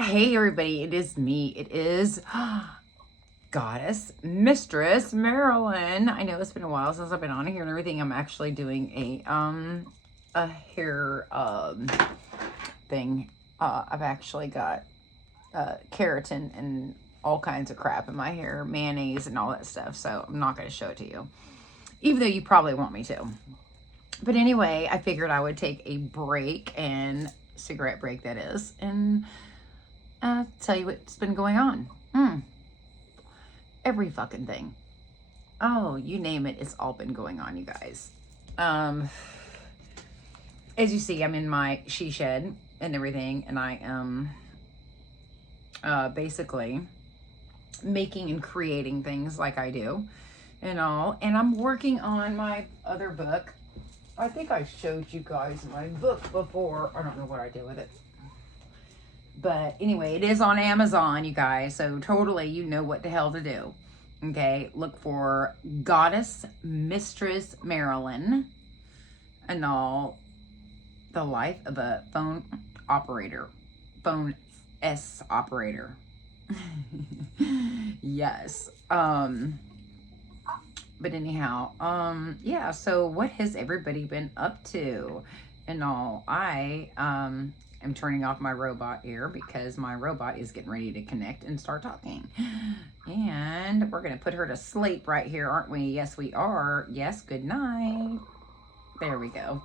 Hey everybody, it is me. It is Goddess Mistress Marilyn. I know it's been a while since I've been on here and everything. I'm actually doing a hair thing. I've actually got keratin and all kinds of crap in my hair, mayonnaise and all that stuff. So I'm not going to show it to you, even though you probably want me to. But anyway, I figured I would take a break, and cigarette break that is, and tell you what's been going on. Every fucking thing. Oh, you name it, it's all been going on, you guys. As you see, I'm in my she shed and everything, and I am basically making and creating things like I do and all. And I'm working on my other book. I think I showed you guys my book before. I don't know what I did with it. But anyway, it is on Amazon, you guys. So totally, you know what the hell to do. Okay, look for Goddess Mistress Marilyn and all. The life of a phone operator. Phone S operator. Yes. But anyhow, yeah, so what has everybody been up to and all? I am turning off my robot here because my robot is getting ready to connect and start talking. And we're going to put her to sleep right here, aren't we? Yes, we are. Yes, good night. There we go.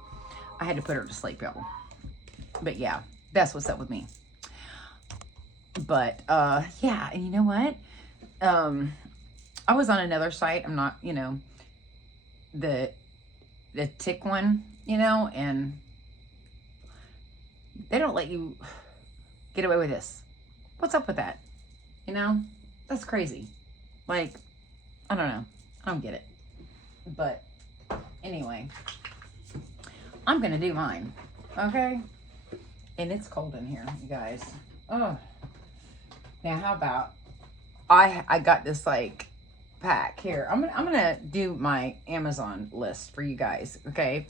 I had to put her to sleep, y'all. But yeah, that's what's up with me. But yeah, and you know what? I was on another site. I'm not, you know, the tick one, you know, and they don't let you get away with this. What's up with that? You know, that's crazy. Like, I don't know. I don't get it. But anyway, I'm going to do mine. Okay. And it's cold in here, you guys. Oh, now how about I got this like pack here. I'm gonna do my Amazon list for you guys, okay?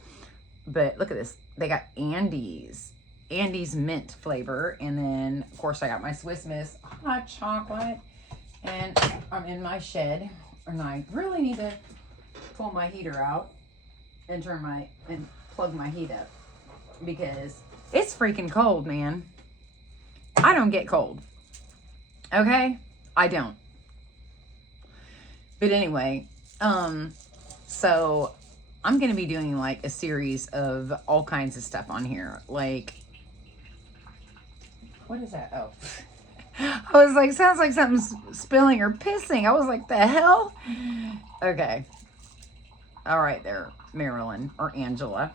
But look at this. They got Andes mint flavor, and then of course I got my Swiss Miss hot chocolate, and I'm in my shed, and I really need to pull my heater out and plug my heat up because it's freaking cold, man. I don't get cold. Okay? I don't. But anyway, so I'm going to be doing like a series of all kinds of stuff on here. Like, what is that? Oh, I was like, sounds like something's spilling or pissing. I was like, the hell? Okay. All right there, Marilyn or Angela.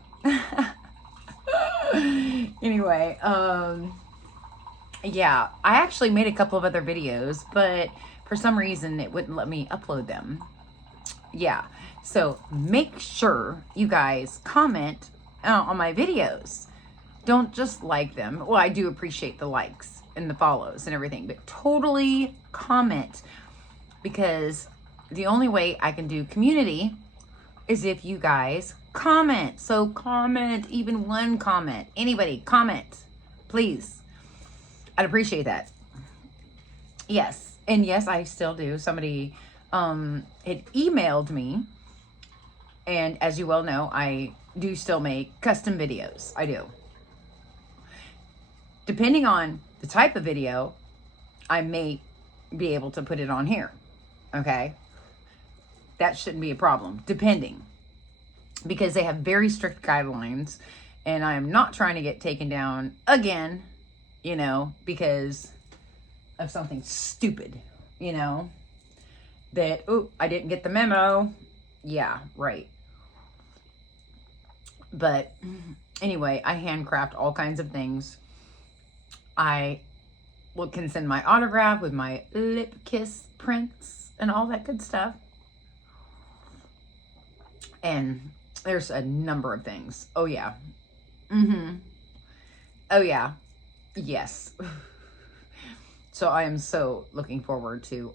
Anyway, yeah, I actually made a couple of other videos, but for some reason it wouldn't let me upload them. Yeah, so make sure you guys comment on my videos. Don't just like them. Well, I do appreciate the likes and the follows and everything, but totally comment, because the only way I can do community is if you guys comment. So comment, even one comment. Anybody, comment, please. I'd appreciate that. Yes. And yes, I still do. Somebody had emailed me. And as you well know, I do still make custom videos. I do. Depending on the type of video, I may be able to put it on here. Okay? That shouldn't be a problem. Depending. Because they have very strict guidelines. And I am not trying to get taken down again. You know, because of something stupid, you know, that, oh, I didn't get the memo. Yeah, right. But anyway, I handcraft all kinds of things. I can send my autograph with my lip kiss prints and all that good stuff. And there's a number of things. Oh, yeah. Oh, yeah. Yes. So I am so looking forward to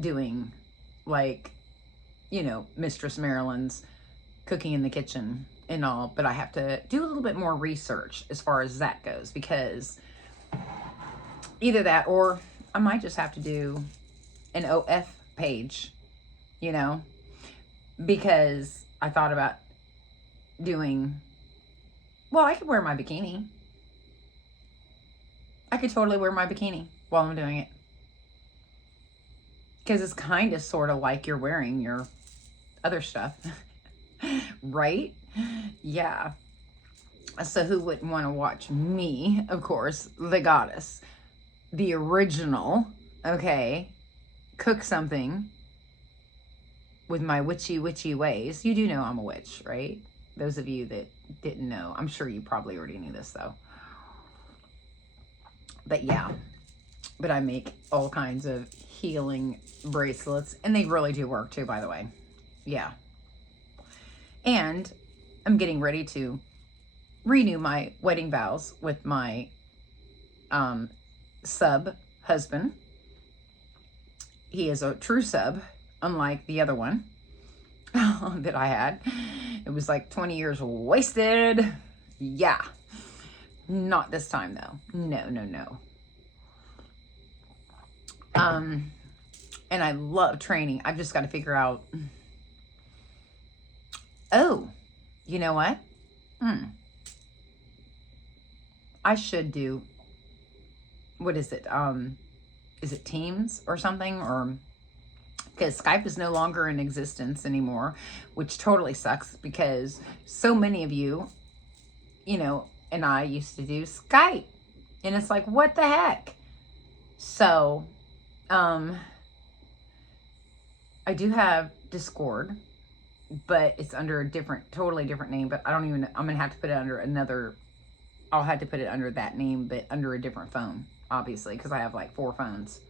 doing, like, you know, Mistress Marilyn's cooking in the kitchen and all, but I have to do a little bit more research as far as that goes, because either that, or I might just have to do an OF page, you know, because I thought about doing, well, I could wear my bikini. I could totally wear my bikini while I'm doing it. Because it's kind of sort of like you're wearing your other stuff. Right? Yeah. So who wouldn't want to watch me, of course, the goddess, the original, okay, cook something with my witchy ways. You do know I'm a witch, right? Those of you that didn't know, I'm sure you probably already knew this though. But yeah, but I make all kinds of healing bracelets, and they really do work too, by the way. Yeah. And I'm getting ready to renew my wedding vows with my sub husband. He is a true sub, unlike the other one that I had. It was like 20 years wasted. Yeah. Not this time though. No. And I love training. I've just got to figure out. Oh, you know what? I should do, what is it? Is it Teams or something? Or, because Skype is no longer in existence anymore, which totally sucks because so many of you, you know, and I used to do Skype, and it's like, what the heck? So, I do have Discord, but it's under a totally different name, but I don't even, I'm going to have to put it under another, I'll have to put it under that name, but under a different phone, obviously, because I have like 4 phones.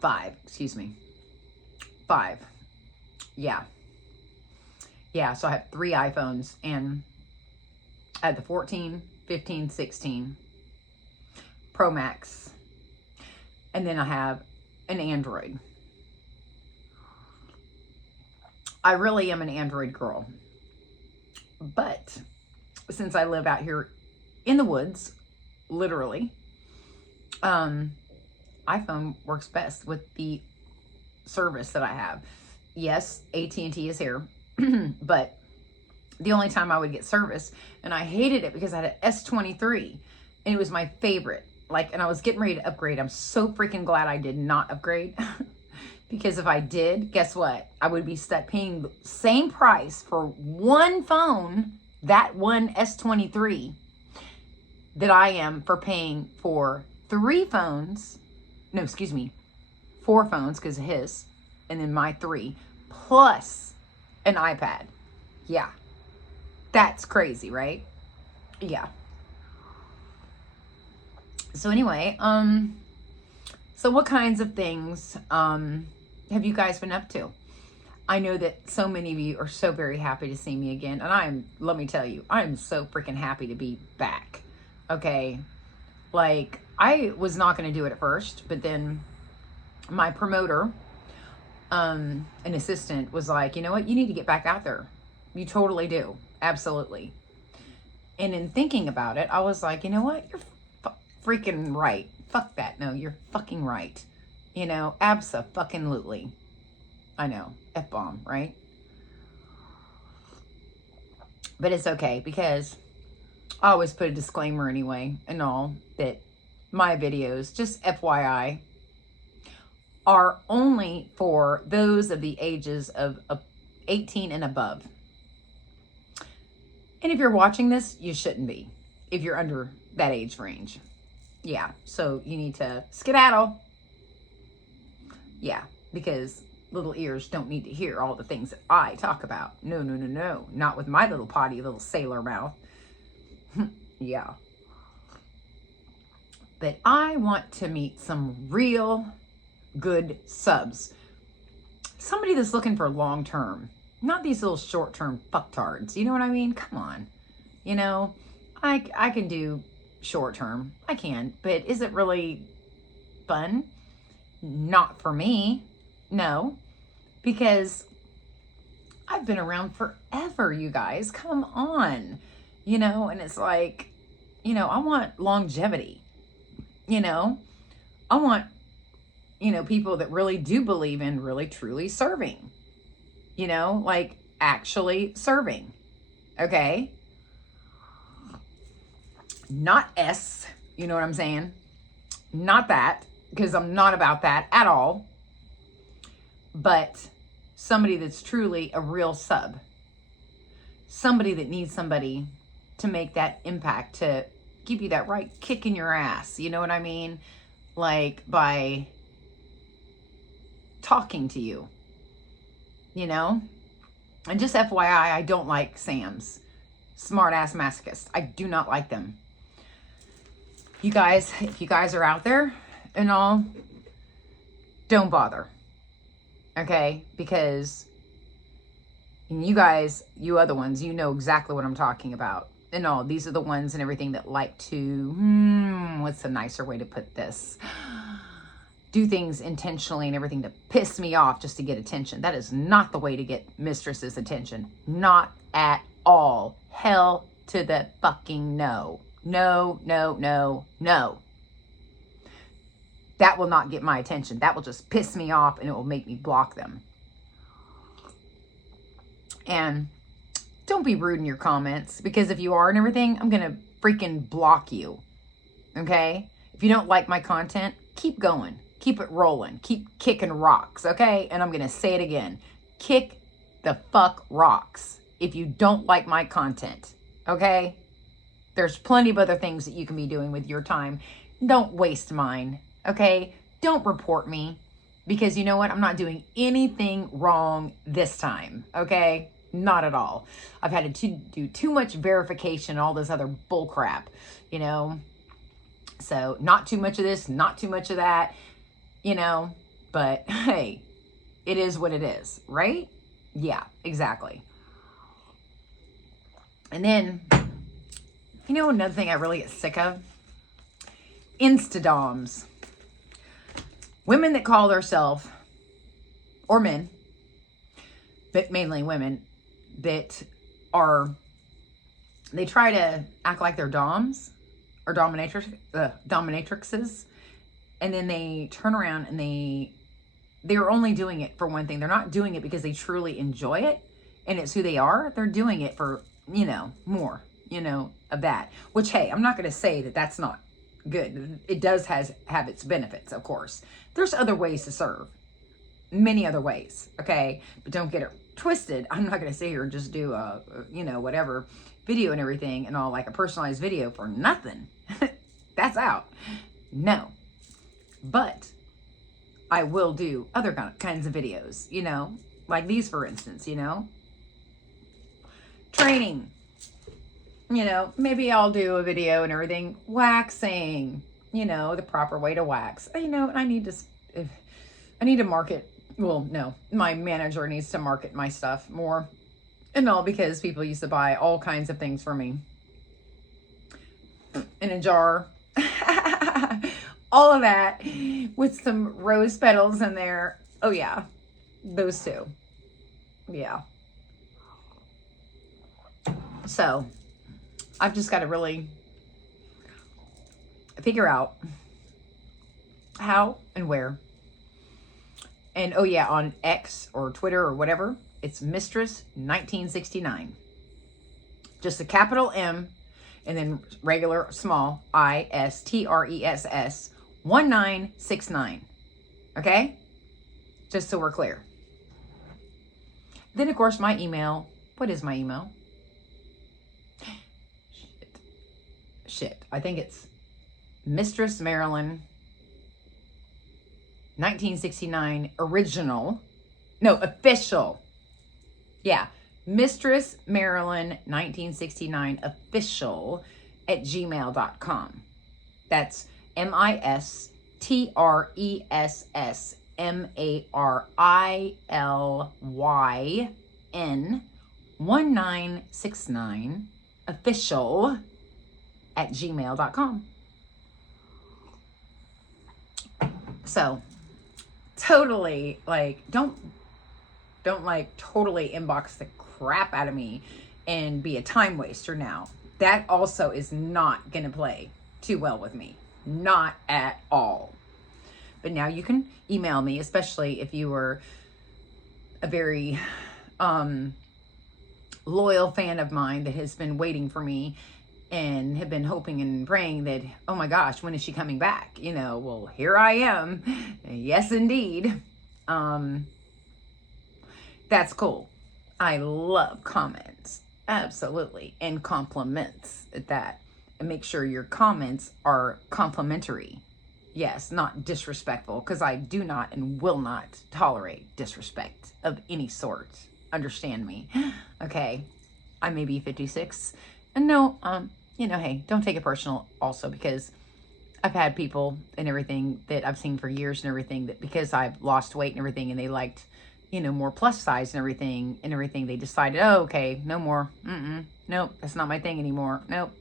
5, excuse me. 5. Yeah. Yeah, so I have 3 iPhones, and I had the 14, 15, 16, Pro Max, and then I have an Android. I really am an Android girl, but since I live out here in the woods, literally, iPhone works best with the service that I have. Yes, AT&T is here, but the only time I would get service, and I hated it because I had an S23, and it was my favorite. Like, and I was getting ready to upgrade. I'm so freaking glad I did not upgrade. Because if I did, guess what? I would be stuck paying the same price for one phone, that one S23, that I am for paying for 3 phones. No, excuse me, 4 phones because of his, and then my 3, plus an iPad. Yeah. That's crazy, right? Yeah. So anyway, so what kinds of things have you guys been up to? I know that so many of you are so very happy to see me again, and let me tell you, I am so freaking happy to be back. Okay, like, I was not going to do it at first, but then my promoter, an assistant, was like, you know what, you need to get back out there. You totally do. Absolutely. And in thinking about it, I was like, you know what, you're freaking right. Fuck that. No, you're fucking right. You know, abso-fucking-lutely. I know, F-bomb, right? But it's okay, because I always put a disclaimer anyway and all, that my videos, just FYI, are only for those of the ages of 18 and above. And if you're watching this, you shouldn't be, if you're under that age range. Yeah, so you need to skedaddle. Yeah, because little ears don't need to hear all the things that I talk about. No. Not with my little potty little sailor mouth. Yeah. But I want to meet some real good subs. Somebody that's looking for long term. Not these little short term fucktards. You know what I mean? Come on. You know, I can do short term. I can. But is it really fun? Not for me. No. Because I've been around forever, you guys. Come on. You know, and it's like, you know, I want longevity. You know, I want, you know, people that really do believe in really truly serving, you know, like actually serving. Okay. Not S, you know what I'm saying? Not that, because I'm not about that at all. But somebody that's truly a real sub. Somebody that needs somebody to make that impact, to give you that right kick in your ass. You know what I mean? Like by talking to you, you know? And just FYI, I don't like Sam's. Smart ass masochist. I do not like them. You guys, if you guys are out there and all, don't bother. Okay? Because you guys, you other ones, you know exactly what I'm talking about. And all, these are the ones and everything that like to, what's a nicer way to put this? Do things intentionally and everything to piss me off just to get attention. That is not the way to get Mistress's attention. Not at all. Hell to the fucking no. No, no, no, no. That will not get my attention. That will just piss me off and it will make me block them. And don't be rude in your comments, because if you are and everything, I'm going to freaking block you. Okay? If you don't like my content, keep going. Keep it rolling. Keep kicking rocks. Okay? And I'm going to say it again. Kick the fuck rocks if you don't like my content. Okay? There's plenty of other things that you can be doing with your time. Don't waste mine. Okay? Don't report me, because you know what? I'm not doing anything wrong this time. Okay? Not at all. I've had to do too much verification and all this other bull crap, you know? So not too much of this, not too much of that, you know? But hey, it is what it is, right? Yeah, exactly. And then, you know, another thing I really get sick of? Instadoms. Women that call themselves, or men, but mainly women, that are, they try to act like they're doms or dominatrixes, and then they turn around and they're only doing it for one thing. They're not doing it because they truly enjoy it and it's who they are. They're doing it for, you know, more, you know, of that. Which, hey, I'm not going to say that that's not good. It does have its benefits, of course. There's other ways to serve. Many other ways, okay? But don't get it twisted. I'm not going to sit here and just do a, you know, whatever video and everything and all, like a personalized video for nothing. That's out. No. But I will do other kinds of videos, you know, like these, for instance, you know, training, you know, maybe I'll do a video and everything, waxing, you know, the proper way to wax. You know, I need to market. Well, no, my manager needs to market my stuff more and all, because people used to buy all kinds of things from me in a jar. All of that with some rose petals in there. Oh yeah, those two. Yeah. So I've just got to really figure out how and where. And oh yeah, on X or Twitter or whatever, it's Mistress 1969. Just a capital M and then regular small ISTRESS 1969. Okay? Just so we're clear. Then of course my email. What is my email? Shit. I think it's Mistress Marilyn 1969 original. No, official. Yeah. Mistress Marilyn 1969 official at gmail.com. That's MISTRESSMARILYN 1969 official at gmail.com. So totally, like, don't like totally inbox the crap out of me and be a time waster now. That also is not going to play too well with me. Not at all. But now you can email me, especially if you were a very loyal fan of mine that has been waiting for me and have been hoping and praying that, oh my gosh, when is she coming back? You know, well, here I am. Yes, indeed. That's cool. I love comments. Absolutely. And compliments at that. And make sure your comments are complimentary. Yes, not disrespectful, because I do not and will not tolerate disrespect of any sort. Understand me. Okay. I may be 56. And no, you know, hey, don't take it personal also, because I've had people and everything that I've seen for years and everything that because I've lost weight and everything and they liked, you know, more plus size and everything, they decided, oh, okay, no more. Nope, that's not my thing anymore. Nope.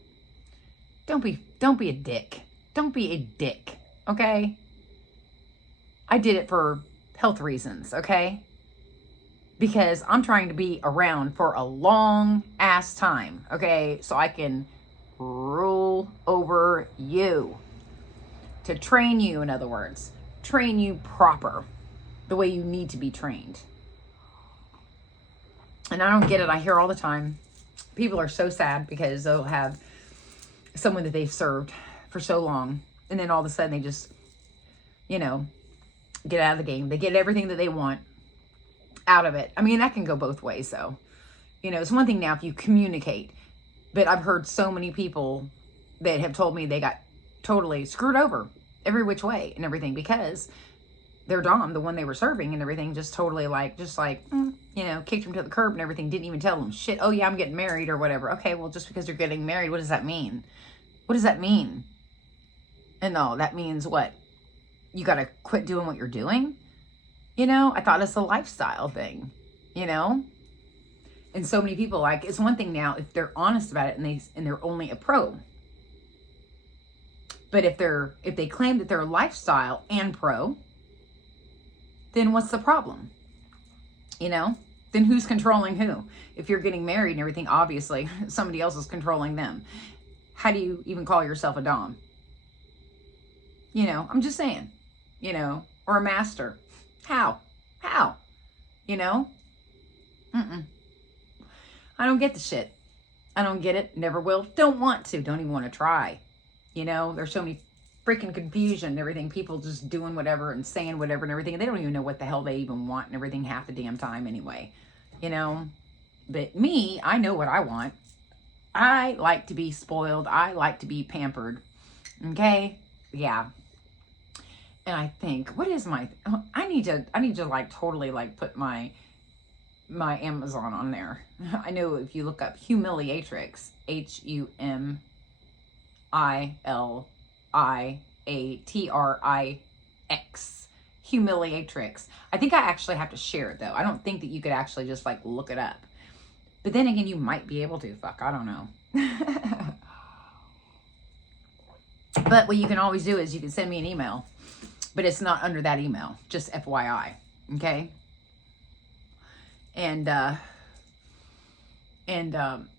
Don't be a dick. Don't be a dick, okay? I did it for health reasons, okay? Because I'm trying to be around for a long ass time, okay? So I can rule over you. To train you, in other words. Train you proper. The way you need to be trained. And I don't get it. I hear all the time. People are so sad because they'll have someone that they've served for so long. And then all of a sudden they just, you know, get out of the game. They get everything that they want out of it. I mean, that can go both ways though. You know, it's one thing now if you communicate. But I've heard so many people that have told me they got totally screwed over every which way and everything because their dom, the one they were serving and everything, just totally you know, kicked them to the curb and everything. Didn't even tell them shit. Oh yeah, I'm getting married or whatever. Okay, well, just because you're getting married, what does that mean? What does that mean? And no, that means what? You got to quit doing what you're doing? You know, I thought it's a lifestyle thing, you know? And so many people, like, it's one thing now if they're honest about it and they're only a pro. But if they claim that they're a lifestyle and pro, then what's the problem? You know? Then who's controlling who? If you're getting married and everything, obviously somebody else is controlling them. How do you even call yourself a dom? You know, I'm just saying, you know, or a master. How? You know? I don't get the shit. I don't get it. Never will. Don't want to. Don't even want to try. You know, there's so many freaking confusion and everything. People just doing whatever and saying whatever and everything. And they don't even know what the hell they even want and everything half the damn time anyway. You know? But me, I know what I want. I like to be spoiled. I like to be pampered. Okay? Yeah. And I think, what is my, I need to like totally like put my Amazon on there. I know if you look up Humiliatrix, Humiliatrix, Humiliatrix. I think I actually have to share it though. I don't think that you could actually just like look it up. But then again, you might be able to. Fuck, I don't know. But what you can always do is you can send me an email. But it's not under that email. Just FYI. Okay? And I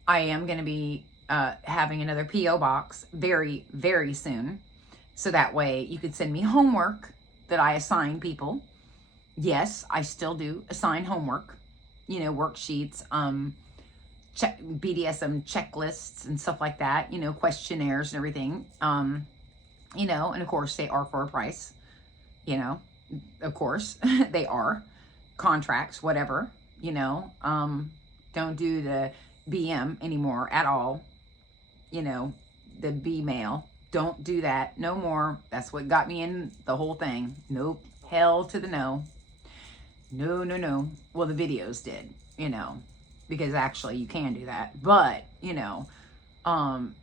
am going to be having another P.O. box very, very soon. So that way you could send me homework that I assign people. Yes, I still do assign homework. You know, worksheets, BDSM checklists and stuff like that. You know, questionnaires and everything. You know, and of course they are for a price. You know, of course they are. Contracts, whatever. You know, don't do the BM anymore at all. You know, the B-mail. Don't do that. No more. That's what got me in the whole thing. Nope. Hell to the no. No. Well, the videos did, you know, because actually you can do that. But, you know,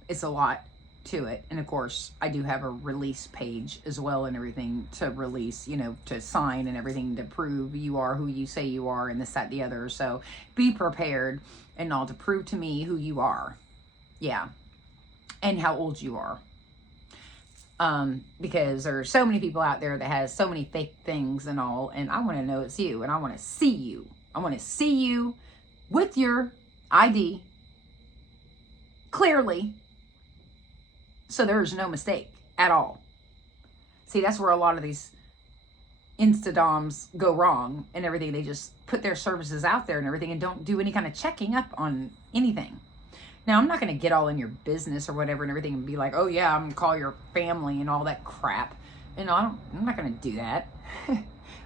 it's a lot to it. And of course, I do have a release page as well and everything to release, you know, to sign and everything to prove you are who you say you are and this, that, the other. So be prepared and all to prove to me who you are. Yeah. And how old you are. Because there are so many people out there that has so many fake things and all, and I want to know it's you and I want to see you. I want to see you with your ID clearly. So there's no mistake at all. See, that's where a lot of these Instadoms go wrong and everything. They just put their services out there and everything and don't do any kind of checking up on anything. Now, I'm not going to get all in your business or whatever and everything and be like, oh yeah, I'm going to call your family and all that crap. You know, I'm not going to do that.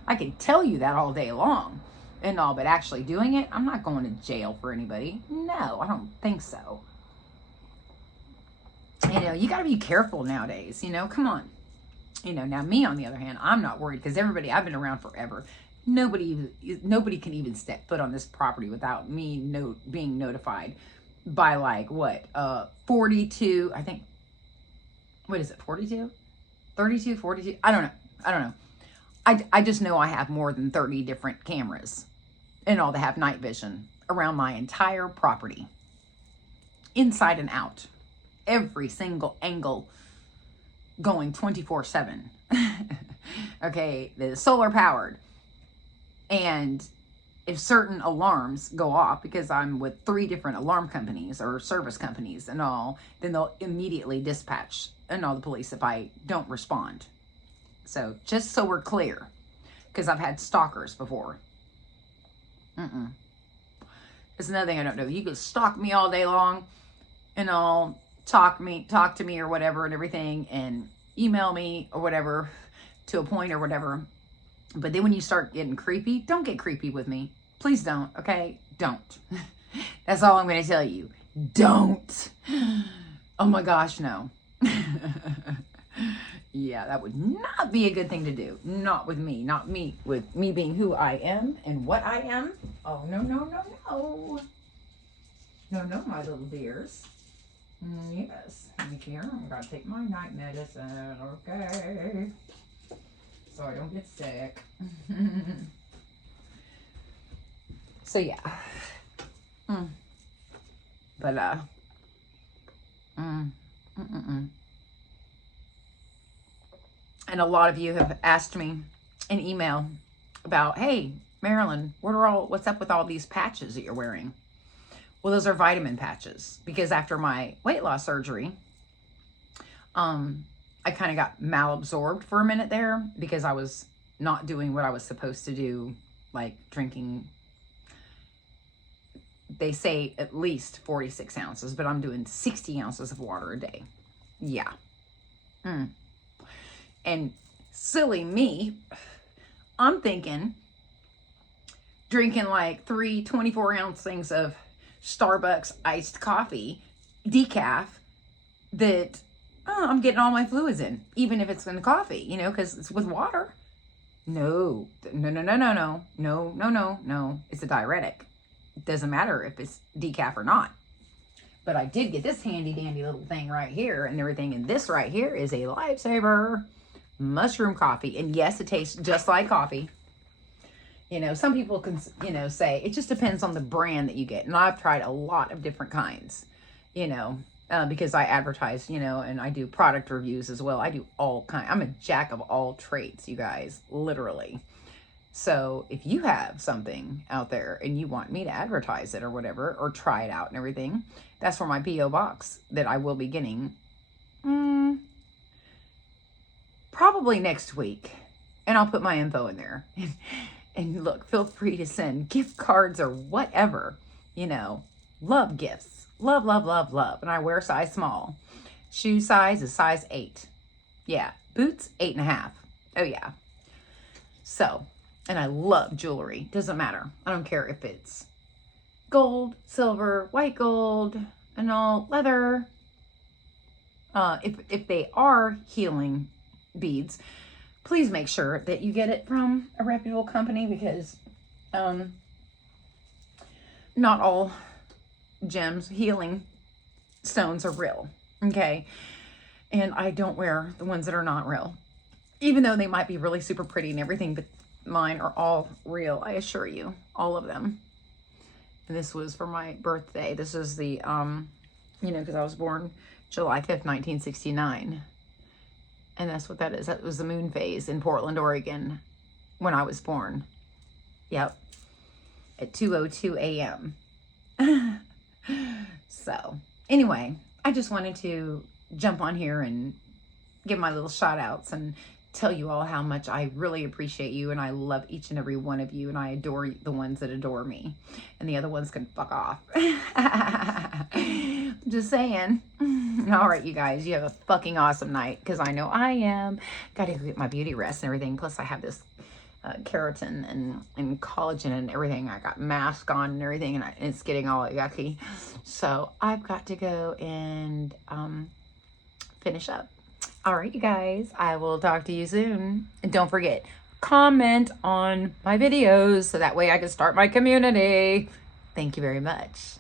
I can tell you that all day long and all, but actually doing it, I'm not going to jail for anybody. No, I don't think so. You know, you got to be careful nowadays, you know, come on. You know, now me on the other hand, I'm not worried because everybody, I've been around forever. Nobody can even step foot on this property without me being notified by like what, 42, I think, what is it, 42? 32, 42? I don't know. I just know I have more than 30 different cameras and all that have night vision around my entire property. Inside and out. Every single angle going 24/7. Okay, the solar powered. And if certain alarms go off, because I'm with 3 different alarm companies or service companies and all, then they'll immediately dispatch and all the police if I don't respond. So just so we're clear, because I've had stalkers before. It's another thing I don't know. You could stalk me all day long and all, talk to me or whatever and everything, and email me or whatever to a point or whatever. But then when you start getting creepy, don't get creepy with me. Please don't, okay? Don't. That's all I'm going to tell you. Don't. Oh my gosh, no. Yeah, that would not be a good thing to do. Not with me. Not me. With me being who I am and what I am. Oh, no, no, no, no. No, no, my little dears. Yes, look here. I'm going to take my night medicine, okay? So I don't get sick. So, yeah. But, and a lot of you have asked me in email about, hey, Marilyn, what's up with all these patches that you're wearing? Well, those are vitamin patches, because after my weight loss surgery, I kind of got malabsorbed for a minute there because I was not doing what I was supposed to do, like drinking, they say at least 46 ounces, but I'm doing 60 ounces of water a day. Yeah. And silly me, I'm thinking drinking like 3 24-ounce things of Starbucks iced coffee, decaf, that I'm getting all my fluids in, even if it's in the coffee, you know, because it's with water. No. It's a diuretic. It doesn't matter if it's decaf or not. But I did get this handy dandy little thing right here and everything. And this right here is a lifesaver. Mushroom coffee. And yes, it tastes just like coffee. You know, some people can, you know, say it just depends on the brand that you get. And I've tried a lot of different kinds, you know, because I advertise, you know, and I do product reviews as well. I do all kinds. I'm a jack of all trades, you guys, literally. So if you have something out there and you want me to advertise it or whatever, or try it out and everything, that's for my P.O. box that I will be getting probably next week. And I'll put my info in there. And look, feel free to send gift cards or whatever, you know. Love gifts. Love, love, love, love. And I wear size small. Shoe size is size 8. Yeah. Boots, 8.5. Oh, yeah. So, and I love jewelry. Doesn't matter. I don't care if it's gold, silver, white gold, and all, leather. If they are healing beads, please make sure that you get it from a reputable company, because not all gems, healing stones are real, okay? And I don't wear the ones that are not real, even though they might be really super pretty and everything, but mine are all real, I assure you, all of them. And this was for my birthday. This is the, you know, because I was born July 5th, 1969. And that's what that is. That was the moon phase in Portland, Oregon, when I was born. Yep. At 2:02 a.m. So, anyway, I just wanted to jump on here and give my little shout outs and tell you all how much I really appreciate you, and I love each and every one of you, and I adore the ones that adore me, and the other ones can fuck off. Just saying. All right, you guys, you have a fucking awesome night, because I know I am. Gotta go get my beauty rest and everything. Plus I have this keratin and collagen and everything. I got mask on and everything, and it's getting all yucky. So I've got to go and finish up. All right, you guys, I will talk to you soon. And don't forget, comment on my videos so that way I can start my community. Thank you very much.